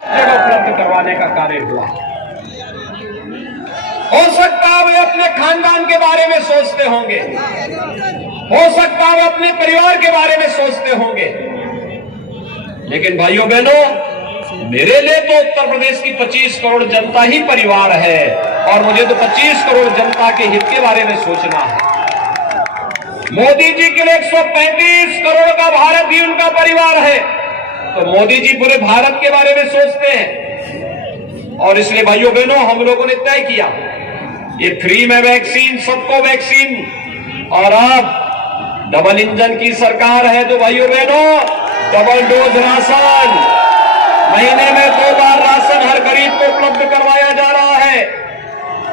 जगह उपलब्ध करवाने का कार्य हुआ। हो सकता है वे अपने खानदान के बारे में सोचते होंगे, हो सकता है वे अपने परिवार के बारे में सोचते होंगे, लेकिन भाइयों बहनों, मेरे लिए तो उत्तर प्रदेश की 25 करोड़ जनता ही परिवार है और मुझे तो 25 करोड़ जनता के हित के बारे में सोचना है। मोदी जी के लिए 135 करोड़ का भारत ही उनका परिवार है, तो मोदी जी पूरे भारत के बारे में सोचते हैं। और इसलिए भाइयों बहनों, हम लोगों ने तय किया ये फ्री में वैक्सीन, सबको वैक्सीन, और अब डबल इंजन की सरकार है तो भाइयों बहनों डबल डोज राशन, महीने में 2 बार राशन हर गरीब को उपलब्ध करवाया जा रहा है।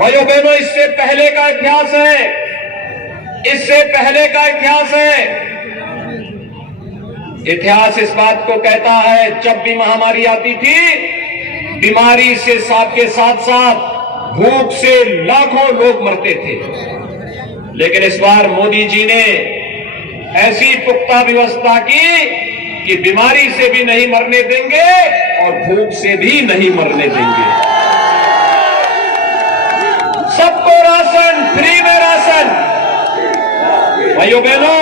भाइयों बहनों, इससे पहले का इतिहास है, इससे पहले का इतिहास है। इतिहास इस बात को कहता है, जब भी महामारी आती थी, बीमारी से के साथ साथ भूख से लाखों लोग मरते थे, लेकिन इस बार मोदी जी ने ऐसी पुख्ता व्यवस्था की कि बीमारी से भी नहीं मरने देंगे और भूख से भी नहीं मरने देंगे। सबको राशन, फ्री में राशन। भाइयों बहनों,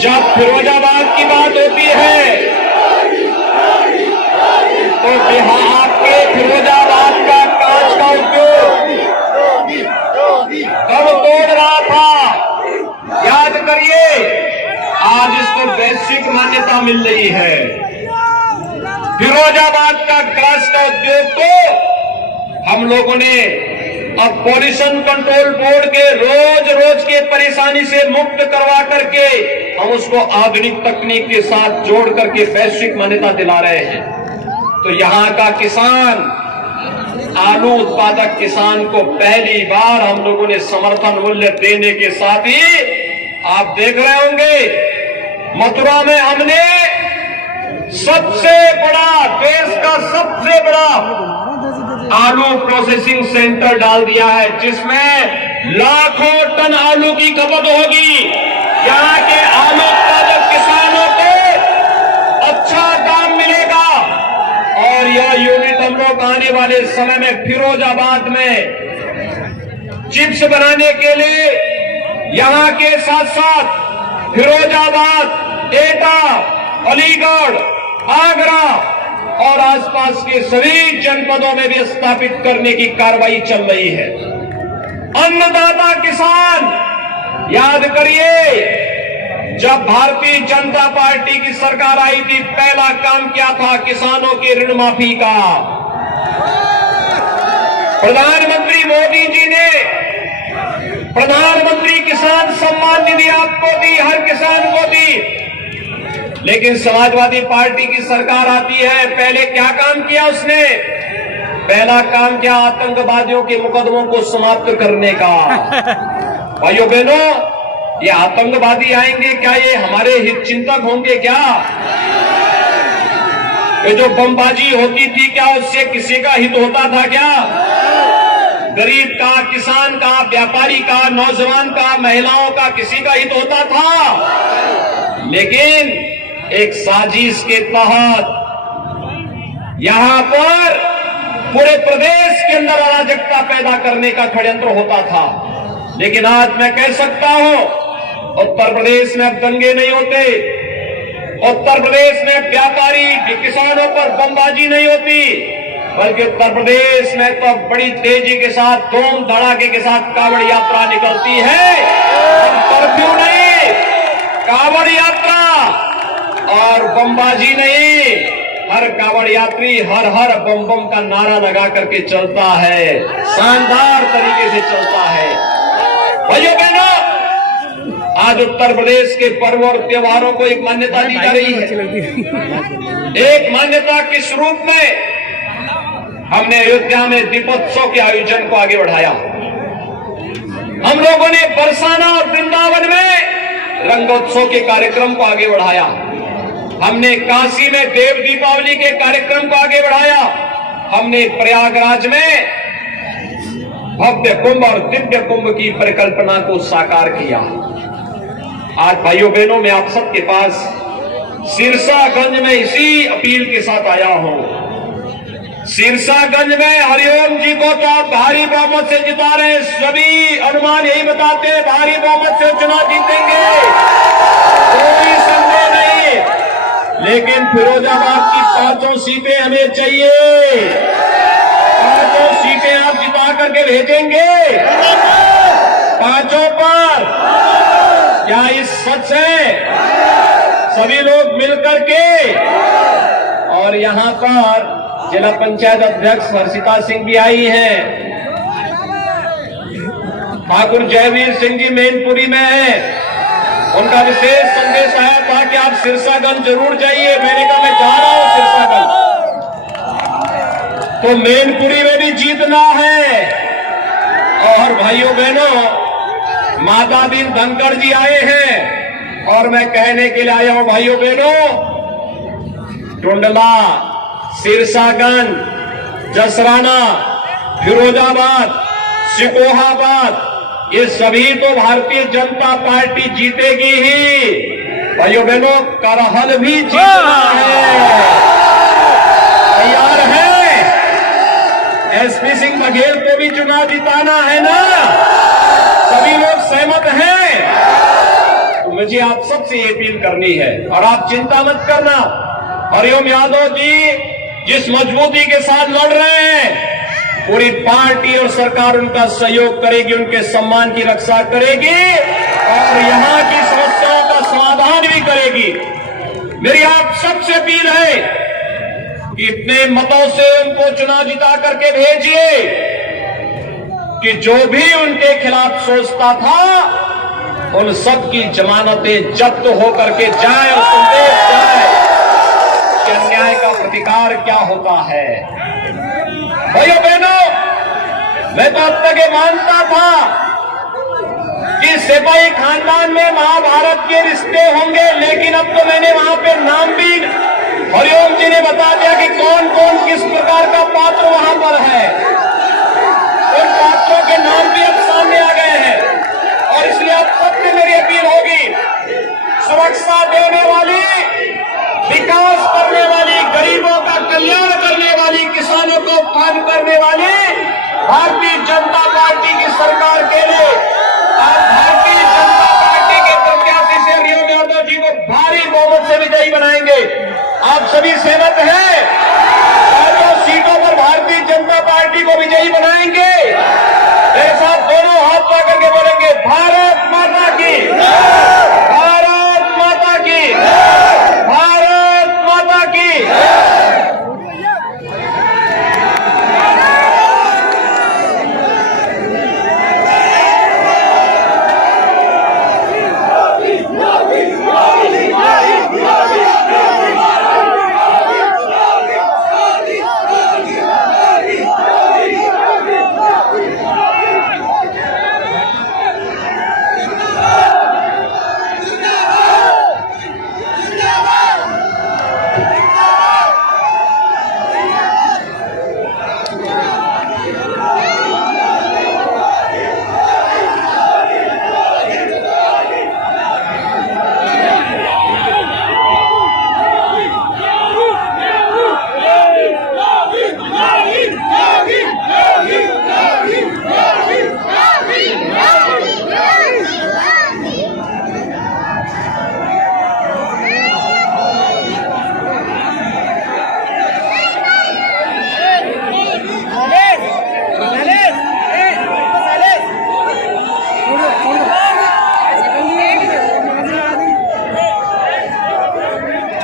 जब फिरोजाबाद की बात होती है तो बिहार के फिरोजाबाद का कांच का उद्योग कब तोड़ रहा था, याद करिए, आज इसको वैश्विक मान्यता मिल रही है। फिरोजाबाद का कांच का उद्योग को हम लोगों ने अब पॉल्यूशन कंट्रोल बोर्ड के रोज के परेशानी से मुक्त करवा करके हम उसको आधुनिक तकनीक के साथ जोड़ करके वैश्विक मान्यता दिला रहे हैं। तो यहां का किसान, आलू उत्पादक किसान को पहली बार हम लोगों ने समर्थन मूल्य देने के साथ ही, आप देख रहे होंगे, मथुरा में हमने सबसे बड़ा, देश का सबसे बड़ा आलू प्रोसेसिंग सेंटर डाल दिया है, जिसमें लाखों टन आलू की खपत होगी। यहाँ के आलू उत्पादक किसानों को अच्छा दाम मिलेगा और यह यूनिट हम लोग आने वाले समय में फिरोजाबाद में चिप्स बनाने के लिए यहाँ के साथ साथ फिरोजाबाद, एटा, अलीगढ़, आगरा और आसपास के सभी जनपदों में भी स्थापित करने की कार्रवाई चल रही है। अन्नदाता किसान, याद करिए, जब भारतीय जनता पार्टी की सरकार आई थी, पहला काम क्या था? किसानों की ऋण माफी का। प्रधानमंत्री मोदी जी ने प्रधानमंत्री किसान सम्मान निधि आपको दी, हर किसान को दी, लेकिन समाजवादी पार्टी की सरकार आती है, पहले क्या काम किया उसने? पहला काम किया आतंकवादियों के मुकदमों को समाप्त करने का। भाइयों बहनों, ये आतंकवादी आएंगे क्या? ये हमारे हित चिंतक होंगे क्या? ये जो बमबाजी होती थी, क्या उससे किसी का हित होता था क्या? गरीब का, किसान का, व्यापारी का, नौजवान का, महिलाओं का, किसी का हित होता था? लेकिन एक साजिश के तहत यहां पर पूरे प्रदेश के अंदर अराजकता पैदा करने का षड्यंत्र होता था। लेकिन आज मैं कह सकता हूं, उत्तर प्रदेश में अब दंगे नहीं होते, उत्तर प्रदेश में व्यापारी किसानों पर बमबाजी नहीं होती, बल्कि उत्तर प्रदेश में तो बड़ी तेजी के साथ, धूम धड़ाके के साथ कांवड़ यात्रा निकलती है। कर्फ्यू नहीं, कांवड़ यात्रा और बमबाजी नहीं, हर कांवड़ यात्री हर हर बम बम का नारा लगा करके चलता है, शानदार तरीके से चलता है। भाइयों बहनों, आज उत्तर प्रदेश के पर्व और त्योहारों को एक मान्यता दी जा रही है। एक मान्यता किस रूप में? हमने अयोध्या में दीपोत्सव के आयोजन को आगे बढ़ाया। हम लोगों ने बरसाना और वृंदावन में रंगोत्सव के कार्यक्रम को आगे बढ़ाया। हमने काशी में देव दीपावली के कार्यक्रम को आगे बढ़ाया। हमने प्रयागराज में भव्य कुंभ और दिव्य कुंभ की परिकल्पना को साकार किया। आज भाइयों बहनों, मैं आप सबके पास सिरसागंज में इसी अपील के साथ आया हूं। सिरसागंज में हरिओम जी को तो आप भारी बहुमत से जिता रहे, सभी अनुमान यही बताते हैं भारी बहुमत से चुनाव जीतेंगे, कोई संदेह नहीं। लेकिन फिरोजाबाद की 5 सीटें हमें चाहिए, 5 सीटें आप जिता करके भेजेंगे 5 पर। क्या इस सच है? सभी लोग मिलकर के, और यहां पर जिला पंचायत अध्यक्ष हर्षिता सिंह भी आई हैं, ठाकुर जयवीर सिंह जी मैनपुरी में हैं, उनका विशेष संदेश आया था कि आप सिरसागंज जरूर जाइए। मैंने कहा मैं जा रहा हूं सिरसागंज, तो मैनपुरी में भी जीतना है। और भाइयों बहनों, माता दीन धनखड़ जी आए हैं और मैं कहने के लिए आया हूं भाइयों बहनों, टुंडला, सिरसागंज, जसराना, फिरोजाबाद, सिकोहाबाद, ये सभी तो भारतीय जनता पार्टी जीतेगी ही। भाइयों बहनों, करहल भी जीतना है, तैयार है? एसपी सिंह बघेल को भी चुनाव जिताना है ना? सभी लोग सहमत हैं? तो मुझे आप सबसे ये अपील करनी है, और आप चिंता मत करना। हरिओम यादव जी जिस मजबूती के साथ लड़ रहे हैं, पूरी पार्टी और सरकार उनका सहयोग करेगी, उनके सम्मान की रक्षा करेगी और यहां की समस्याओं का समाधान भी करेगी। मेरी आप सबसे अपील है कि इतने मतों से उनको चुनाव जिता करके भेजिए कि जो भी उनके खिलाफ सोचता था उन सब की जमानतें जब्त होकर के जाए और संदेश जाए कि अन्याय का प्रतिकार क्या होता है। भाइयों बहनों, मैं तो अब तक ये मानता था कि सिपाही खानदान में महाभारत के रिश्ते होंगे, लेकिन अब तो मैंने वहां पे नाम भी हरिओम जी ने बता दिया कि कौन कौन किस प्रकार का पात्र वहां पर है। उन पात्रों के नाम भी अब सामने आ गए हैं, और इसलिए अब सबसे मेरी अपील होगी, सुरक्षा देने वाली, विकास करने वाली, गरीबों का कल्याण करने वाली, किसानों को काम करने वाली भारतीय जनता पार्टी की सरकार के लिए आप भारतीय जनता पार्टी के प्रत्याशी से हरिओम यादव जी को भारी बहुमत से विजयी बनाएंगे। आप सभी सहमत हैं? 5 सीटों पर भारतीय जनता पार्टी को विजयी बनाएंगे। मेरे साथ दोनों हाथ पकड़ करके बोलेंगे, भारत माता की, भारत माता की, भारत माता की।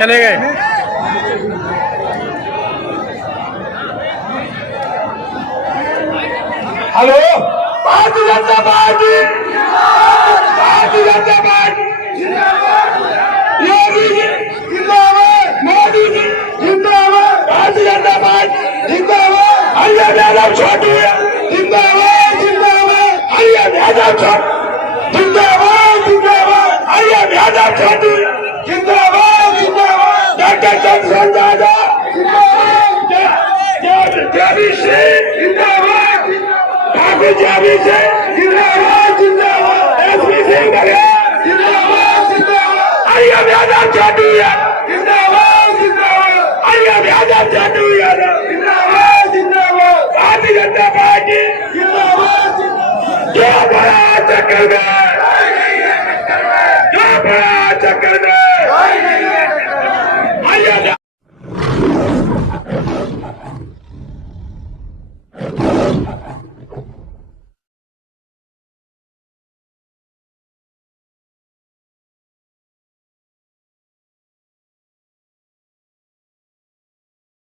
चले गए। Hello, Bharatiya Janata party, Bharatiya Janata party Yogi ji जिंदाबाद, मोदी जी जिंदाबाद, भारतीय जनता पार्टी जिंदाबाद, हरियाणा यादव छोटू जिंदाबाद, जिंदाबाद, हरियाणा यादव छोटू जिंदाबाद, जिंदाबाद, हरियाणा यादव छोटू जिंदाबाद, जिंदाबाद, डॉक्टर चंद्रशेखर यादव जिंदाबाद, देवी सिंह जिंदाबाद, ठाकुर पंजाबी से जिंदाबाद जिंदाबाद एसपी सिंह बघेल जिंदाबाद जिंदाबाद अय्यब यादव जादू यादव जिंदाबाद जिंदाबाद अय्यब यादव जादू यादव जिंदाबाद जिंदाबाद भारतीय जनता पार्टी जिंदाबाद जिंदाबाद जो बड़ा चक्कर में जो बड़ा चक्कर में